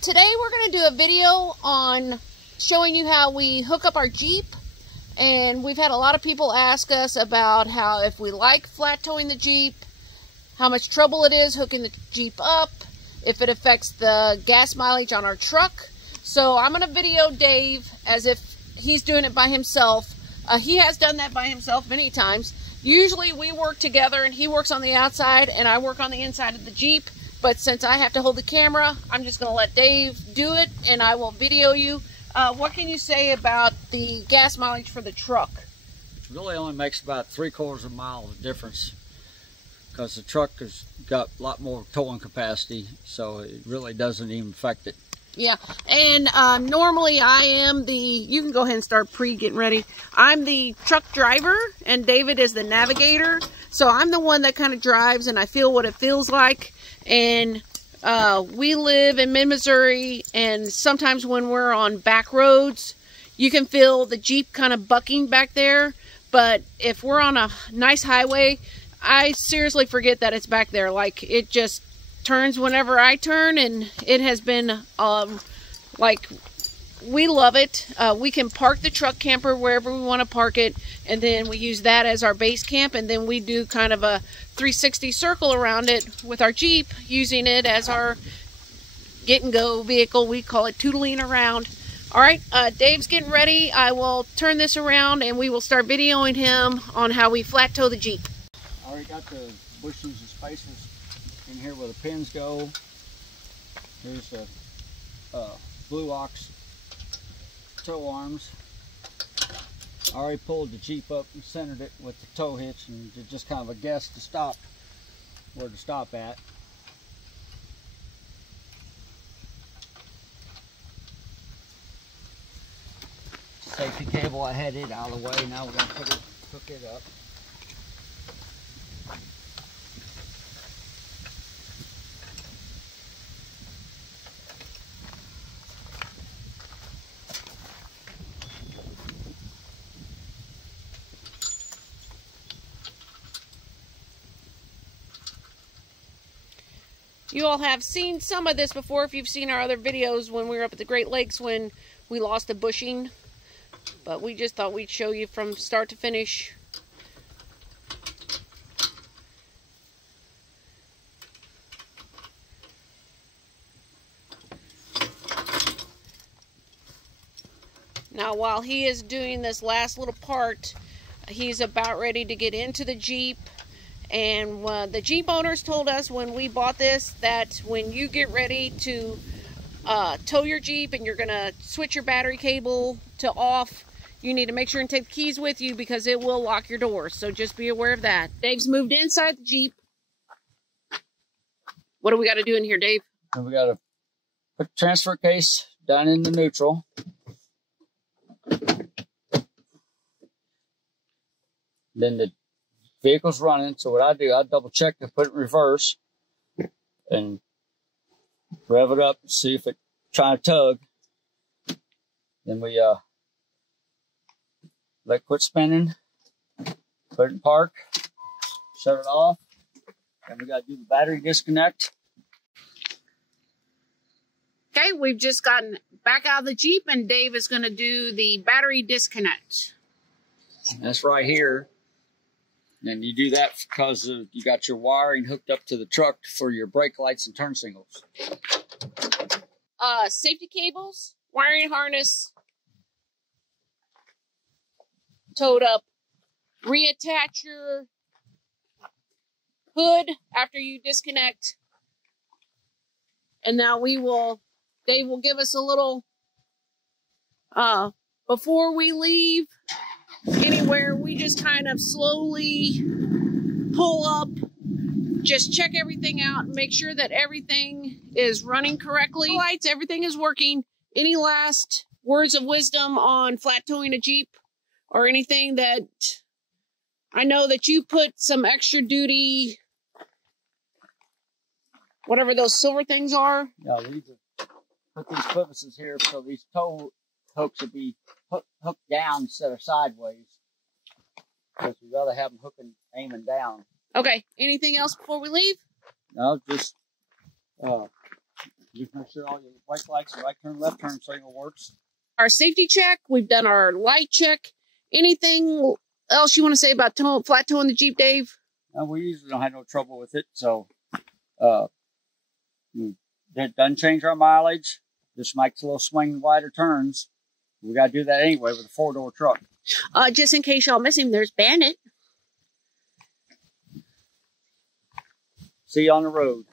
Today we're going to do a video on showing you how we hook up our Jeep. And we've had a lot of people ask us about how if we like flat towing the Jeep, how much trouble it is hooking the Jeep up, if it affects the gas mileage on our truck. So I'm going to video Dave as if he's doing it by himself. He has done that by himself many times. Usually we work together and he works on the outside and I work on the inside of the Jeep. But since I have to hold the camera, I'm just going to let Dave do it and I will video you. What can you say about the gas mileage for the truck? It really only makes about 3/4 of a mile of difference because the truck has got a lot more towing capacity, so it really doesn't even affect it. Yeah, and normally I am you can go ahead and start getting ready. I'm the truck driver and David is the navigator. So I'm the one that kind of drives and I feel what it feels like. And we live in mid-Missouri, and sometimes when we're on back roads, you can feel the Jeep kind of bucking back there. But if we're on a nice highway, I seriously forget that it's back there. Like, it just turns whenever I turn, and it has been, like, we love it. We can park the truck camper wherever we want to park it, and then we use that as our base camp, and then we do kind of a 360 circle around it with our Jeep, using it as our get and go vehicle. We call it tootling around. All right, Dave's getting ready. I will turn this around and we will start videoing him on how we flat tow the Jeep. I already got the bushings and spacers in here where the pins go. Here's the Blue Ox tow arms. I already pulled the Jeep up and centered it with the tow hitch, and just kind of a guess to stop where to stop at. Safety cable, I had it out of the way. Now we're going to hook it up. You all have seen some of this before if you've seen our other videos when we were up at the Great Lakes when we lost a bushing. But we just thought we'd show you from start to finish. Now while he is doing this last little part, he's about ready to get into the Jeep. And the Jeep owners told us when we bought this that when you get ready to tow your Jeep and you're going to switch your battery cable to off, you need to make sure and take the keys with you because it will lock your doors. So just be aware of that. Dave's moved inside the Jeep. What do we got to do in here, Dave? And we got to put the transfer case down in the neutral. Then the vehicle's running, so what I do, I double check and put it in reverse and rev it up and see if it's trying to tug. Then we let it quit spinning, put it in park, shut it off, and we got to do the battery disconnect. Okay, we've just gotten back out of the Jeep and Dave is going to do the battery disconnect. That's right here. And you do that because you got your wiring hooked up to the truck for your brake lights and turn signals. Safety cables, wiring harness, towed up. Reattach your hood after you disconnect. And now Dave will give us a little, before we leave anywhere, we just kind of slowly pull up, just check everything out, make sure that everything is running correctly. Lights, everything is working. Any last words of wisdom on flat towing a Jeep or anything that I know that you put some extra duty, whatever those silver things are? Yeah, we need to put these purposes here so these tow hooks would be hooked down instead of sideways. Because we'd rather have them aiming down. Okay. Anything else before we leave? No, just Just make sure all your brake lights and right turn, left turn signal works. Our safety check, we've done our light check. Anything else you want to say about flat towing the Jeep, Dave? We usually don't have no trouble with it, so it doesn't change our mileage. Just makes a little swing wider turns. We got to do that anyway with a 4-door truck. Just in case y'all miss him, there's Bandit. See you on the road.